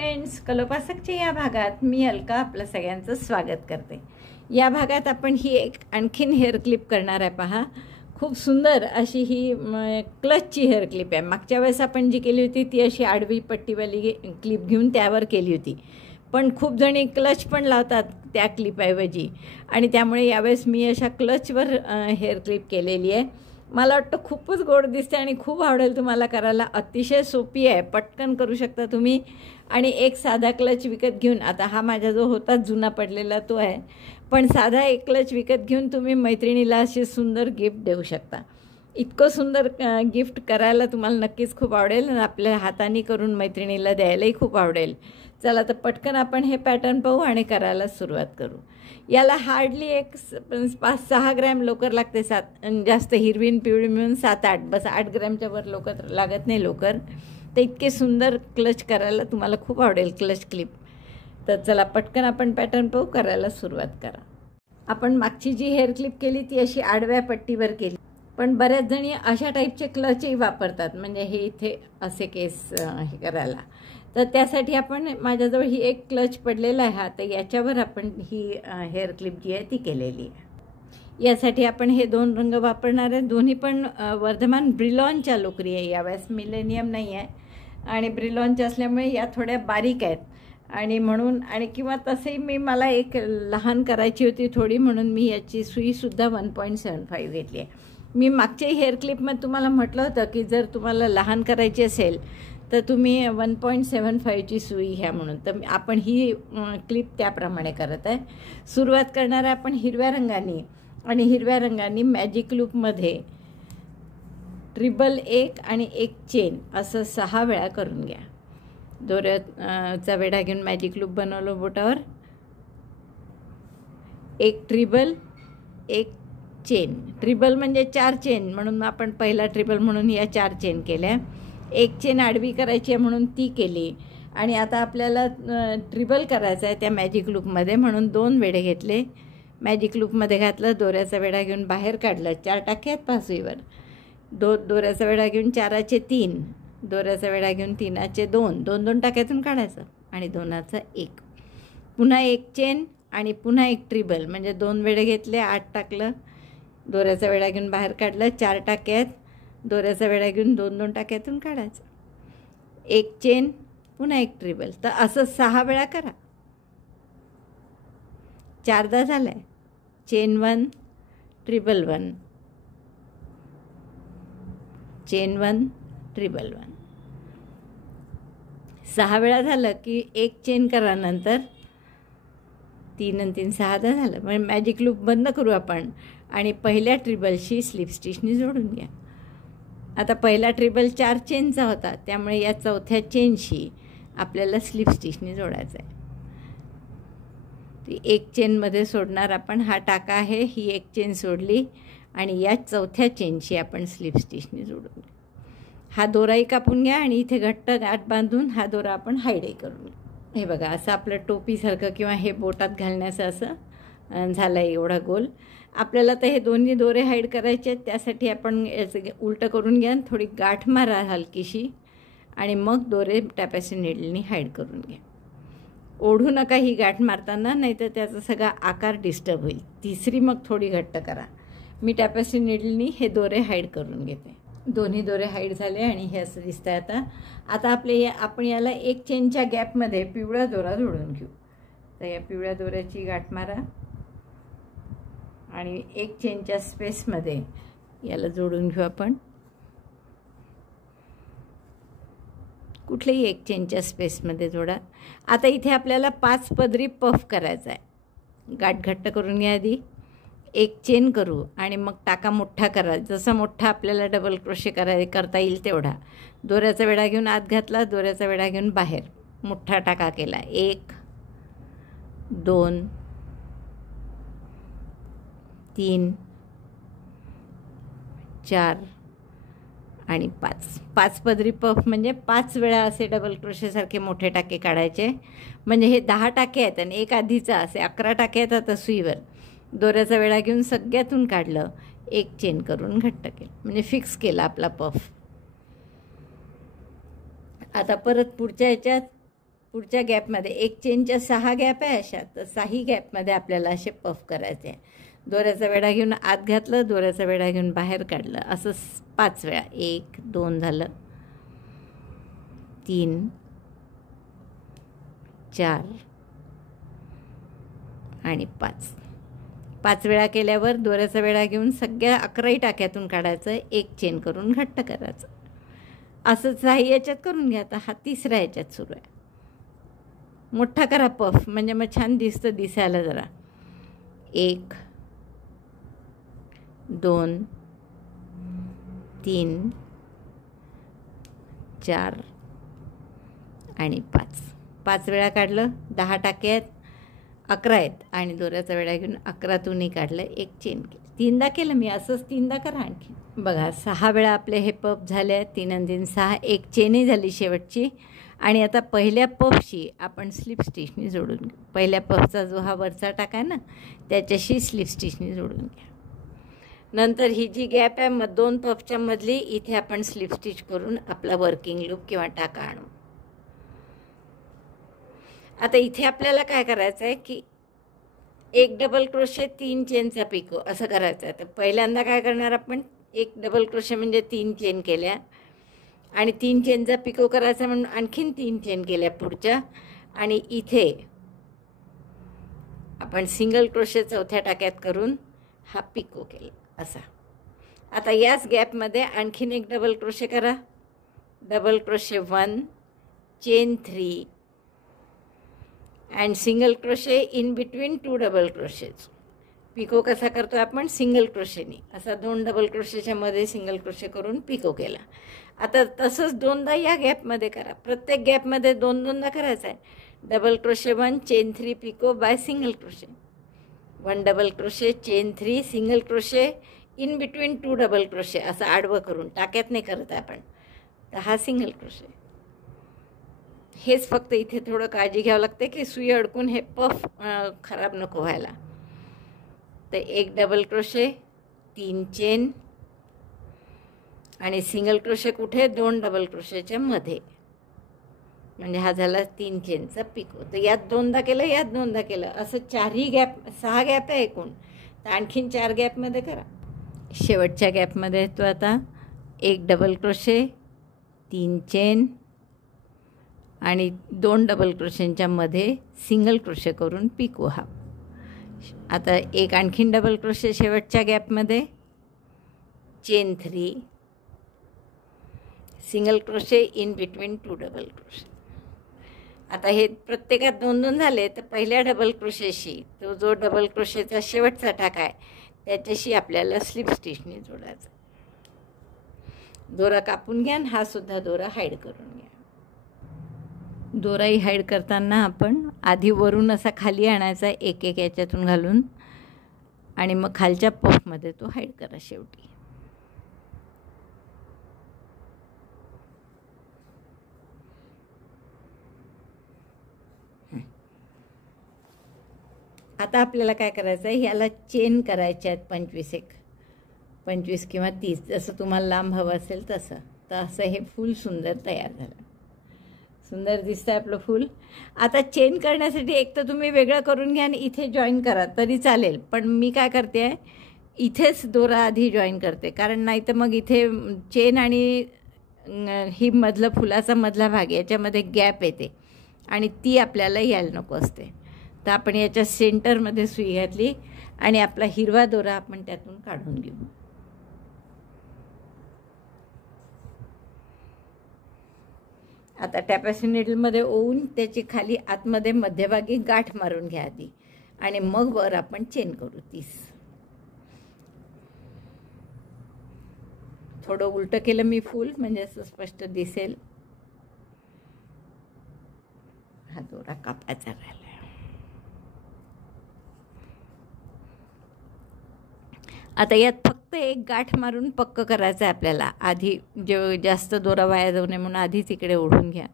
Friends, कलोपासकच्या या भागात मी अलका आपलं सगळ्यांचं स्वागत करते। या भागात आपण ही एक आणखीन हेअर क्लिप करणार आहे। पहा, खूप सुंदर अशी ही क्लचची हेअर क्लिप आहे। मागच्या वेळेस आपण जी केली होती ती अशी आडवी पट्टीवाली क्लिप घेऊन त्यावर केली होती, पण खूप जणी क्लच पण लावतात त्या क्लिपऐवजी, आणि त्यामुळे यावेळेस मी अशा क्लचवर हेअर क्लिप केलेली आहे। मला वाटतं खूपच गोड दिसते आणि खूप आवडेल तुम्हाला करायला। अतिशय सोपी आहे, पटकन करू शकता तुम्ही। आणि एक साधा क्लच विकत घेऊन, आता हा माझा जो होता जुना पडलेला तो आहे, पण साधा एक क्लच विकत घेऊन तुम्ही मैत्रिणीला असे सुंदर गिफ्ट देऊ शकता। इतकं सुंदर गिफ्ट करायला तुम्हाला नक्कीच खूप आवडेल आणि आपल्या हाताने करून मैत्रिणीला द्यायलाही खूप आवडेल। चला तर पटकन आपण हे पॅटर्न पाहू आणि करायला सुरुवात करू। याला हार्डली एक 5-6 ग्रॅम लोकर लागते, जास्त हिरवी पिवळी मिळून 7-8, बस 8 ग्रॅमच्या वर लोकर लागत नाही लोकर। तर इतके सुंदर क्लच करायला तुम्हाला खूप आवडेल क्लच क्लिप। तर चला पटकन आपण पॅटर्न पाहू, करायला सुरुवात करा। आपण मागची जी हेअर क्लिप केली ती अशी आडव्या पट्टीवर केली, पण बऱ्याच जणी अशा टाईपचे क्लचही वापरतात, म्हणजे हे इथे असे केस हे करायला। तर त्यासाठी आपण, माझ्याजवळ ही एक क्लच पडलेला आहे, तर याच्यावर आपण ही हेअर क्लिप जी आहे ती केलेली आहे। यासाठी आपण हे 2 रंग वापरणार आहे, दोन्ही पण वर्धमान ब्रिलॉनच्या लोकरी आहे। यावेळेस मिलेनियम नाही आहे, आणि ब्रिलॉनच्या असल्यामुळे या थोड्या बारीक आहेत, आणि म्हणून, आणि किंवा तसेही मला एक लहान करायची होती थोडी, म्हणून मी याची सुईसुद्धा 1.75 घेतली आहे। मी मागच्या हेअर क्लिपमध्ये तुम्हाला म्हटलं होतं की जर तुम्हाला लहान करायची असेल तर तुम्ही 1.75ची सुई घ्या म्हणून। तर आपण ही क्लिप त्याप्रमाणे करत आहे। सुरुवात करणार आहे आपण हिरव्या रंगाने, आणि हिरव्या रंगाने मॅजिक लूपमध्ये ट्रिबल 1 आणि 1 चेन असं 6 वेळा करून घ्या। दोऱ्याचा वेढा घेऊन मॅजिक लूप बनवलं बोटावर, 1 ट्रिबल 1 चेन। ट्रिबल म्हणजे 4 चेन, म्हणून आपण पहिला ट्रिबल म्हणून या 4 चेन केल्या। 1 चेन आडवी करायची आहे म्हणून ती केली, आणि आता आपल्याला ट्रिबल करायचं आहे त्या मॅजिक लूपमध्ये, म्हणून 2 वेढे घेतले, मॅजिक लूपमध्ये घातलं, दोऱ्याचा वेढा घेऊन बाहेर काढलं, 4 टाके आहेत पाचवीवर, दोऱ्याचा वेढा घेऊन 4चे 3, दोऱ्याचा वेढा घेऊन 3चे 2, 2 टाक्यातून काढायचं, आणि 2चा 1, पुन्हा 1 चेन आणि पुन्हा 1 ट्रिबल, म्हणजे 2 वेढे घेतले, 8 टाकलं, दोऱ्याचा वेढा घेऊन बाहेर काढलं, 4 टाके आहेत, दोऱ्याचा वेढा घेऊन 2 टाक्यातून काढायचं, 1 चेन पुन्हा 1 ट्रिबल। तर असं 6 वेळा करा। 4दा झालं आहे, चेन 1 ट्रिबल 1, चेन 1 ट्रिबल 1। 6 वेळा झालं की 1 चेन करा, नंतर 3 आणि 3 6दा झालं, म्हणजे मॅजिक लूप बंद करू आपण, आणि पहिल्या ट्रिबलशी स्लिप स्टिचनी जोडून घ्या। आता पहिला ट्रिबल 4 चेनचा होता, त्यामुळे या 4थ्या चेनशी आपल्याला स्लिप स्टिचनी जोडायचं आहे। ती 1 चेनमध्ये सोडणार आपण, हा टाका आहे, ही 1 चेन सोडली, आणि या 4थ्या चेनशी आपण स्लिप स्टिचनी जोडून घ्या। हा दोराही कापून घ्या, आणि इथे घट्ट गाठ बांधून हा दोरा आपण हाईडही करून घ्या। हे बघा, असं आपलं टोपीसारखं किंवा हे बोटात घालण्याचं असं झालं आहे एवढा गोल। आपल्याला तर हे दोन्ही दोरे हाईड करायचे आहेत, त्यासाठी आपण याचं उलटं करून घ्या, थोडी गाठ मारा हलकीशी, आणि मग दोरे टॅपॅसी निडलनी हाईड करून घ्या। ओढू नका ही गाठ मारताना, नाही तर त्याचा सगळा आकार डिस्टर्ब होईल। तिसरी मग थोडी घट्ट करा। मी टॅपॅसी निडलनी हे दोरे हाईड करून घेते। दोन्ही दोरे हाईड झाले, आणि हे असं दिसतं आहे। आता आपण याला 1 चेनच्या गॅपमध्ये पिवळा दोरा जोडून घेऊ। तर या पिवळ्या दोऱ्याची गाठ मारा, आणि 1 चेनच्या स्पेसमध्ये याला जोडून घेऊ आपण। कुठलेही 1 चेनच्या स्पेसमध्ये जोडा। आता इथे आपल्याला 5 पदरी पफ करायचा आहे। गाठ घट्ट करून घ्या आधी, 1 चेन करू, आणि मग टाका मोठा करा, जसा मोठा आपल्याला डबल क्रोशे करता येईल तेवढा। दोऱ्याचा वेढा घेऊन आत घातला, दोऱ्याचा वेढा घेऊन बाहेर मोठा टाका केला, 1 2 3 4 आणि 5 पदरी पफ, म्हणजे 5 वेळा असे डबल क्रोशेसारखे मोठे टाके काढायचे, म्हणजे हे 10 टाके आहेत, आणि एक आधीचा असे 11 टाके आहेत आता सुईवर। दोऱ्याचा वेढा घेऊन सगळ्यातून काढलं, 1 चेन करून घट्ट केलं, म्हणजे फिक्स केला आपला पफ। आता परत पुढच्या ह्याच्यात पुढच्या गॅपमध्ये एक चेनच्या 6 गॅप आहे अशा, तर 6ही गॅपमध्ये आपल्याला असे पफ करायचे आहे. दोऱ्याचा वेढा घेऊन आत घातलं, दोऱ्याचा वेढा घेऊन बाहेर काढलं, असं 5 वेळा. 1 2 झालं, 3 4 आणि 5 वेळा केल्यावर दोऱ्याचा वेढा घेऊन सगळ्या 11ही टाक्यातून काढायचं, एक चेन करून घट्ट करायचं. असंच याच्यात करून घ्या. आता हा 3रा याच्यात सुरू आहे. मोठा करा पफ, म्हणजे मग छान दिसतं दिसायला जरा. 1 2 3 4 आणि 5 वेळा काढलं. 10 टाके आहेत, 11 आहेत आणि दोऱ्याचा वेढा घेऊन 11तूनही काढलं, एक चेन केली. 3दा केलं मी, असंच 3दा करा आणखी. बघा 6 वेळा आपले हे पफ झाले. 3 आणि 3 6, एक चेनही झाली शेवटची. आणि आता पहिल्या पफशी आपण स्लिप स्टिचनी जोडून घेऊ. पहिल्या पफचा जो हा वरचा टाका आहे ना, त्याच्याशी स्लिप स्टिचनी जोडून घ्या. नंतर ही जी गॅप आहे मग 2 पफच्या मधली, इथे आपण स्लिप स्टिच करून आपला वर्किंग लूप किंवा टाका आणू. आता इथे आपल्याला काय करायचं आहे की 1 डबल क्रोशे 3 चेनचा पिको असं करायचं आहे. तर पहिल्यांदा काय करणार आपण, 1 डबल क्रोशे म्हणजे 3 चेन केल्या आणि 3 चेनचा पिको करायचा म्हणून आणखीन 3 चेन केल्या पुढच्या, आणि इथे आपण सिंगल क्रोशे 4थ्या टाक्यात करून हा पिको केला असा. आता याच गॅपमध्ये आणखीन 1 डबल क्रोशे करा. Double crochet 1 chain 3 and single crochet in between 2 double crochets. Picot कसा करतो आपण, सिंगल क्रोशेनी असा 2 डबल क्रोशेच्या मध्ये सिंगल क्रोशे करून पिको केला. आता तसंच 2दा या गॅपमध्ये करा. प्रत्येक गॅपमध्ये 2-2दा करायचं आहे. Double crochet 1 chain 3 picot by single crochet, 1 double crochet chain 3 single crochet in between 2 double crochet असं आडवं करून, टाक्यात नाही करत आपण. तर हा सिंगल क्रोशे. हेच फक्त इथे थोडं काळजी घ्यावं लागते की सुई अडकून हे पफ खराब नको व्हायला. तर 1 डबल क्रोशे 3 चेन आणि सिंगल क्रोशे कुठे, 2 डबल क्रोशेच्या मध्ये, म्हणजे हा झाला 3 चेनचा पिको. तर यात 2दा केलं, यात 2दा केलं, असं 4ही गॅप, 6 गॅप आहे एकूण. तर आणखीन 4 गॅपमध्ये करा. शेवटच्या गॅपमध्ये तो आता 1 डबल क्रोशे 3 चेन आणि 2 डबल क्रोशेंच्या मध्ये सिंगल क्रोशे करून पिको हा. आता एक आणखीन डबल क्रोशे शेवटच्या गॅपमध्ये, chain 3 single crochet in between 2 double crochet. आता हे प्रत्येकात 2-2 झाले. तर पहिल्या डबल क्रोशेशी तो जो डबल क्रोशेचा शेवटचा टाका आहे त्याच्याशी आपल्याला स्लिप स्टिचनी जोडायचा. दोरा कापून घ्या आणि हा सुद्धा दोरा हाईड करून घ्या. दोराही हाईड करताना आपण आधी वरून असा खाली आणायचा एक याच्यातून घालून, आणि मग खालच्या पफमध्ये तो हाईड करा शेवटी. आता आपल्याला काय करायचं आहे, ह्याला चेन करायच्या आहेत 25 किंवा 30, जसं तुम्हाला लांब हवं असेल तसं. तर असं हे फूल सुंदर तयार झालं. सुंदर दिसतं आपलं फूल. आता चेन करण्यासाठी एक तर तुम्ही वेगळं करून घ्या आणि इथे जॉईन करा तरी चालेल, पण मी काय करते आहे, इथेच दोरा आधी जॉईन करते, कारण नाही तर मग इथे चेन आणि ही मधलं फुलाचा मधला भाग याच्यामध्ये गॅप येते आणि ती आपल्याला यायला नको असते. तर आपण याच्या सेंटरमध्ये सुई घातली आणि आपला हिरवा दोरा आपण त्यातून काढून घेऊ. आता टॅपॅसी नीडलमध्ये ओवून त्याची खाली आतमध्ये मध्यभागी गाठ मारून घ्या आधी, आणि मग वर आपण चेन करू 30. थोडं उलटं केलं मी फूल, म्हणजे असं स्पष्ट दिसेल. हा दोरा कापायचा राहिला. आता यात फक्त एक गाठ मारून पक्क करायचं आहे आपल्याला. आधी जे जास्त दोरा वाया जाऊ नये म्हणून आधीच इकडे ओढून घ्या.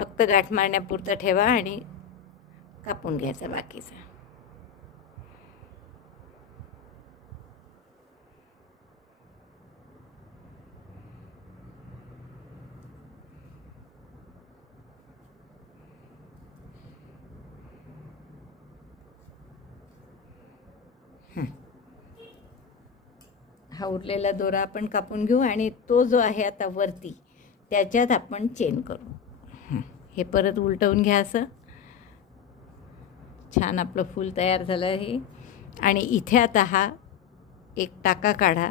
फक्त गाठ मारण्यापुरतं ठेवा आणि कापून घ्यायचा बाकीचा. हा उरलेला दोरा आपण कापून घेऊ आणि तो जो आहे आता वरती त्याच्यात आपण चेन करू. हे परत उलटवून घ्या. असं छान आपलं फूल तयार झालं आहे. आणि इथे आता हा एक टाका काढा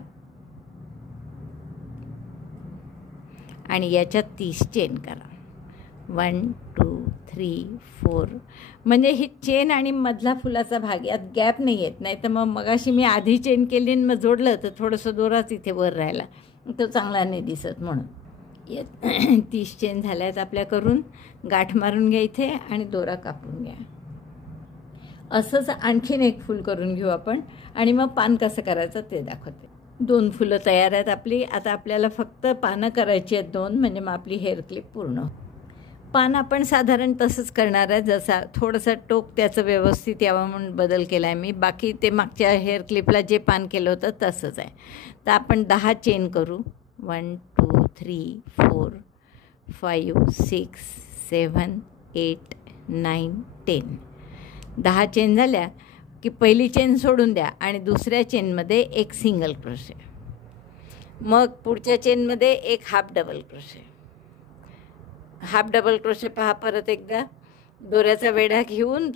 आणि याच्यात 30 चेन करा. 1 2 3 4. म्हणजे ही चेन आणि मधला फुलाचा भाग यात गॅप नाही येत. नाही तर मगाशी मी आधी चेन केली आणि मग जोडलं तर थोडंसं दोराच इथे वर राहिला, तो चांगला नाही दिसत. म्हणून 30 चेन झाल्यात आपल्या करून. गाठ मारून घ्या इथे आणि दोरा कापून घ्या. असंच आणखीन एक फूल करून घेऊ आपण आणि मग पान कसं करायचं ते दाखवते. 2 फुलं तयार आहेत आपली. आता आपल्याला फक्त पानं करायची आहेत 2, म्हणजे मग आपली हेअर क्लिप पूर्ण. पान आपण साधारण तसंच करणार आहे, जसा थोडंसं टोक त्याचं व्यवस्थित यावं म्हणून बदल केला आहे मी. बाकी ते मागच्या हेअर क्लिपला जे पान केलं होतं तसंच आहे. तर आपण 10 चेन करू. 1 2 3 4 5 6 7 8 9 10. 10 चेन झाल्या की पहिली चेन सोडून द्या आणि दुसऱ्या चेनमध्ये एक सिंगल क्रोशे. मग पुढच्या चेनमध्ये एक half double crochet. Half double crochet पहा. परत एकदा दोऱ्याचा वेढा घेऊन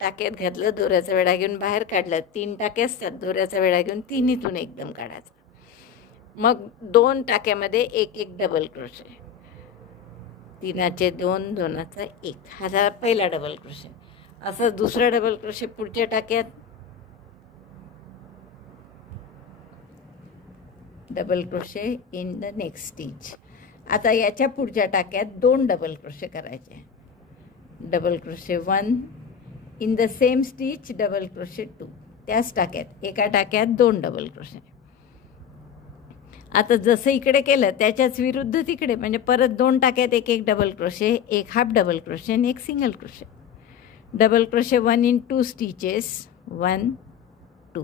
टाक्यात घातलं, दोऱ्याचा वेढा घेऊन बाहेर काढलं. 3 टाके असतात, दोऱ्याचा वेढा घेऊन तिन्हीतून एकदम काढायचा. मग 2 टाक्यामध्ये एक एक डबल क्रोशे. 3चे 2, 2चा 1. हा झाला पहिला डबल क्रोशे. असं दुसरा डबल क्रोशे पुढच्या टाक्यात, double crochet in the next stitch. आता याच्या पुढच्या टाक्यात 2 डबल क्रोशे करायचे. Double crochet 1 in the same stitch, double crochet 2. त्याच टाक्यात एका टाक्यात 2 डबल क्रोशे. आता जसं इकडे केलं त्याच्याच विरुद्ध तिकडे, म्हणजे परत 2 टाक्यात एक एक डबल क्रोशे, एक हाफ डबल क्रोशे आणि एक single crochet. Double crochet 1 in 2 stitches, 1 2.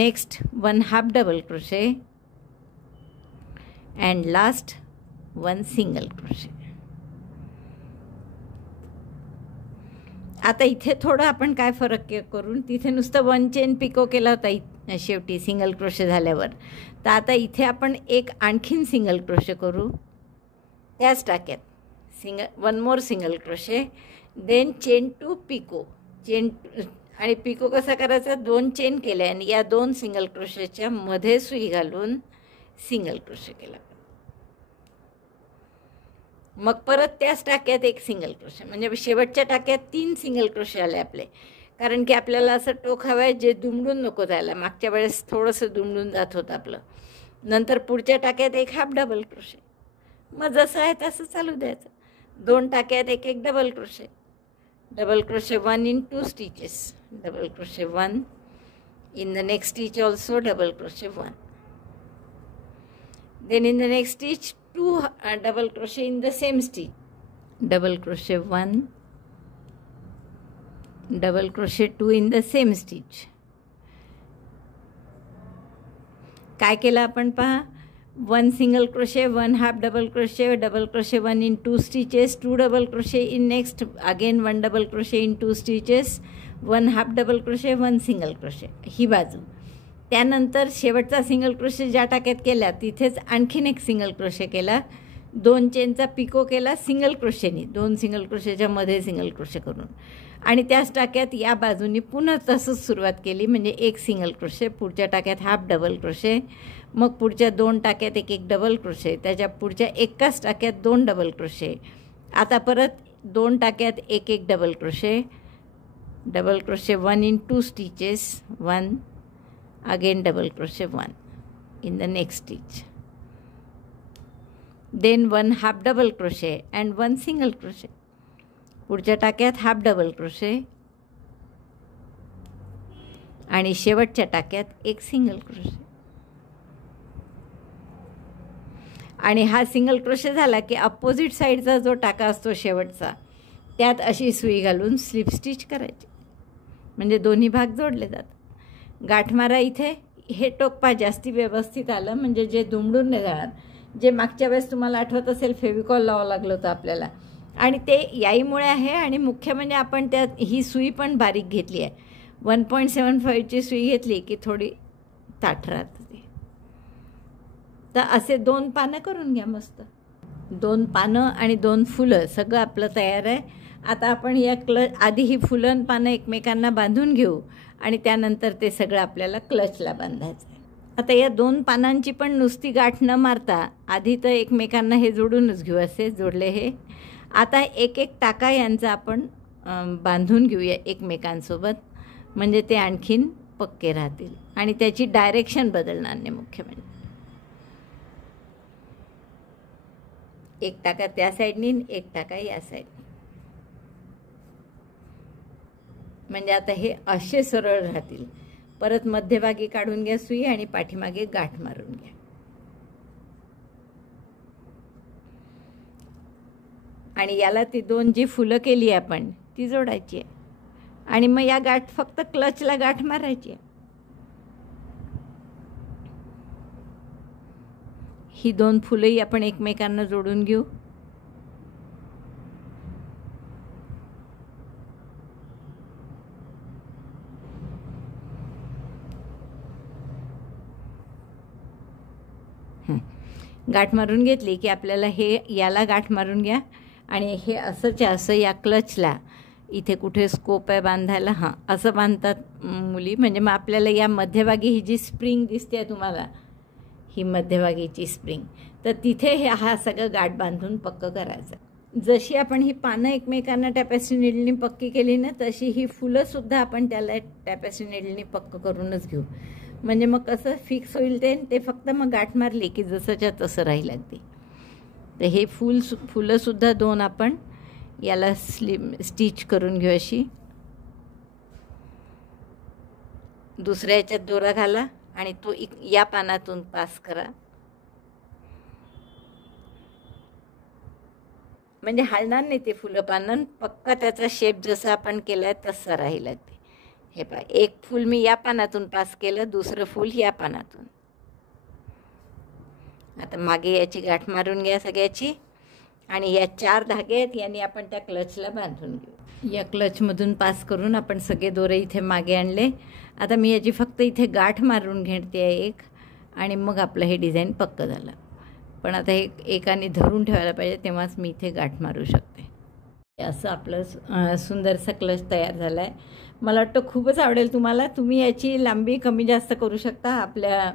Next 1 half double crochet and last 1 single crochet. आता इथे थोडं आपण काय फरक करून, तिथे नुसतं 1 चेन पिको केला होता शेवटी सिंगल क्रोशे झाल्यावर. तर आता इथे आपण एक आणखीन सिंगल क्रोशे करू त्याच टाक्यात. 1 more single crochet, then chain two picot. Chain आणि पिको कसा करायचा, 2 चेन केल्या आणि या 2 सिंगल क्रोशेच्या मध्ये सुई घालून सिंगल क्रोशे केला. मग परत त्याच टाक्यात एक सिंगल क्रोशे. म्हणजे शेवटच्या टाक्यात 3 सिंगल क्रोशे आले आपले. कारण की आपल्याला असं टोक हवं आहे जे दुमडून नको जायला. मागच्या वेळेस थोडंसं दुमडून जात होतं आपलं. नंतर पुढच्या टाक्यात एक हाफ डबल क्रोशे. मग जसं आहे तसं चालू द्यायचं. 2 टाक्यात एक एक double crochet. Double crochet 1 in 2 stitches, double crochet 1 in the next stitch also, double crochet 1. Then in the next stitch 2 double crochet in the same stitch, double crochet 1, double crochet 2 in the same stitch. काय केलं आपण पहा, 1 single crochet, 1 half double crochet 1 in 2 stitches, 2 double crochet in next, again 1 double crochet in 2 stitches, 1 half double crochet, 1 single crochet ही बाजू. त्यानंतर शेवटचा single crochet ज्या टाक्यात केला तिथेच आणखीन एक सिंगल क्रोशे केला. 2 चेनचा पिको केला सिंगल क्रोशेनी, 2 सिंगल क्रोशेच्या मध्ये सिंगल क्रोशे करून, आणि त्याच टाक्यात या बाजूनी पुन्हा तसंच सुरुवात केली. म्हणजे एक सिंगल क्रोशे, पुढच्या टाक्यात हाफ डबल क्रोशे, मग पुढच्या 2 टाक्यात एक एक डबल क्रोशे, त्याच्या पुढच्या एकाच टाक्यात 2 डबल क्रोशे. आता परत 2 टाक्यात एक एक double crochet, double crochet 1 in 2 stitches, 1, again double crochet 1 in the next stitch, then 1 half double crochet and 1 single crochet. पुढच्या टाक्यात हाफ डबल क्रोशे आणि शेवटच्या टाक्यात एक सिंगल क्रोशे. आणि हा सिंगल क्रोशे झाला की अपोजिट साईडचा जो टाका असतो शेवटचा त्यात अशी सुई घालून स्लिप स्टिच करायची. म्हणजे दोन्ही भाग जोडले जातात. गाठ मारा इथे. हे टोक पा जास्ती व्यवस्थित आलं म्हणजे जे दुमडून नाही जाणार. जे मागच्या वेळेस तुम्हाला आठवत असेल फेविकॉल लावावं लागलं होतं आपल्याला, आणि ते याईमुळे आहे. आणि मुख्य म्हणजे आपण त्यात ही सुई पण बारीक घेतली आहे. 1.75ची सुई घेतली की थोडी ताठ राहतं ते. तर असे 2 पानं करून घ्या मस्त. 2 पानं आणि 2 फुलं सगळं आपलं तयार आहे. आता आपण या आधी ही फुलं आणि पानं एकमेकांना बांधून घेऊ आणि त्यानंतर ते सगळं आपल्याला क्लचला बांधायचं आहे. आता या 2 पानांची पण नुसती गाठ न मारता आधी तर एकमेकांना हे जोडूनच घेऊ. असे जोडले हे. आता एक एक टाका यांचा आपण बांधून घेऊया एकमेकांसोबत, म्हणजे ते आणखीन पक्के राहतील आणि त्याची डायरेक्शन बदलणार नाही. मुख्य म्हणजे एक टाका त्या साईडनी, एक टाका या साईडनी, म्हणजे आता हे असे सरळ राहतील. परत मध्यभागी काढून घ्या सुई आणि पाठीमागे गाठ मारून घ्या. आणि याला ती 2 जी फुलं केली आपण ती जोडायची आहे आणि मग या गाठ फक्त क्लचला गाठ मारायची आहे. ही 2 फुलंही आपण एकमेकांना जोडून घेऊ. गाठ मारून घेतली की आपल्याला हे याला गाठ मारून घ्या आणि हे असंच असं या क्लचला इथे कुठे स्कोप आहे बांधायला, हां असं बांधतात मुली. म्हणजे मग आपल्याला या मध्यभागी ही जी स्प्रिंग दिसते तुम्हाला, ही मध्यभागीची स्प्रिंग, तर तिथे हे हा सगळं गाठ बांधून पक्क करायचं. जशी आपण ही पानं एकमेकांना टॅपेस्ट्री नीडलनी पक्की केली ना, तशी ही फुलंसुद्धा आपण त्याला टॅपेस्ट्री नीडलनी पक्क करूनच घेऊ. म्हणजे मग कसं फिक्स होईल ते फक्त मग गाठ मारली की जसंच्या तसं राहील अगदी. तर हे फुलंसुद्धा 2 आपण याला स्टिच करून घेऊ. अशी दुसऱ्या याच्यात दोरा घाला आणि तो या पानातून पास करा, म्हणजे हलणार नाही ते फुलं पानं. पक्का त्याचा शेप जसा आपण केलाय तसा राहील अगदी. हे पहा, एक फूल मी या पानातून पास केलं, दुसरं फूल या पानातून. आता मागे याची गाठ मारून घ्या सगळ्याची आणि या 4 धागे आहेत यांनी आपण त्या क्लचला बांधून घेऊ. या क्लचमधून पास करून आपण सगळे दोरे इथे मागे आणले. आता मी याची फक्त इथे गाठ मारून घेते आहे एक, आणि मग आपलं हे डिझाईन पक्क झालं. पण आता हे एकाने धरून ठेवायला पाहिजे, तेव्हाच मी इथे गाठ मारू शकते. असं आपलं सुंदरसा क्लच तयार झाला आहे. मला वाटतं खूपच आवडेल तुम्हाला. तुम्ही याची लांबी कमी जास्त करू शकता आपल्या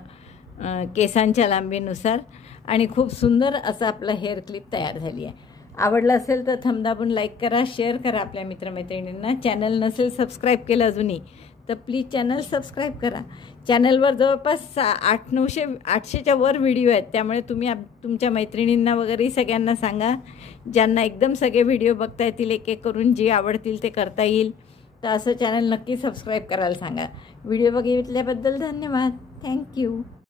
केसांच्या लांबीनुसार. आणि खूप सुंदर असं आपलं हेअर क्लिप तयार झाली आहे. आवडलं असेल तर थंब दाबून लाईक करा, शेअर करा आपल्या मित्रमैत्रिणींना. चॅनल नसेल सबस्क्राईब केलं अजूनही तर प्लीज चॅनल सबस्क्राईब करा. चॅनलवर जवळपास 800च्या वर व्हिडिओ आहेत, त्यामुळे तुम्ही तुमच्या मैत्रिणींना वगैरे सगळ्यांना सांगा, ज्यांना एकदम सगळे व्हिडिओ बघता येतील, एक एक करून जे आवडतील ते करता येईल. तर असं चॅनल नक्की सबस्क्राईब करायला सांगा. व्हिडिओ बघितल्याबद्दल धन्यवाद. थँक्यू.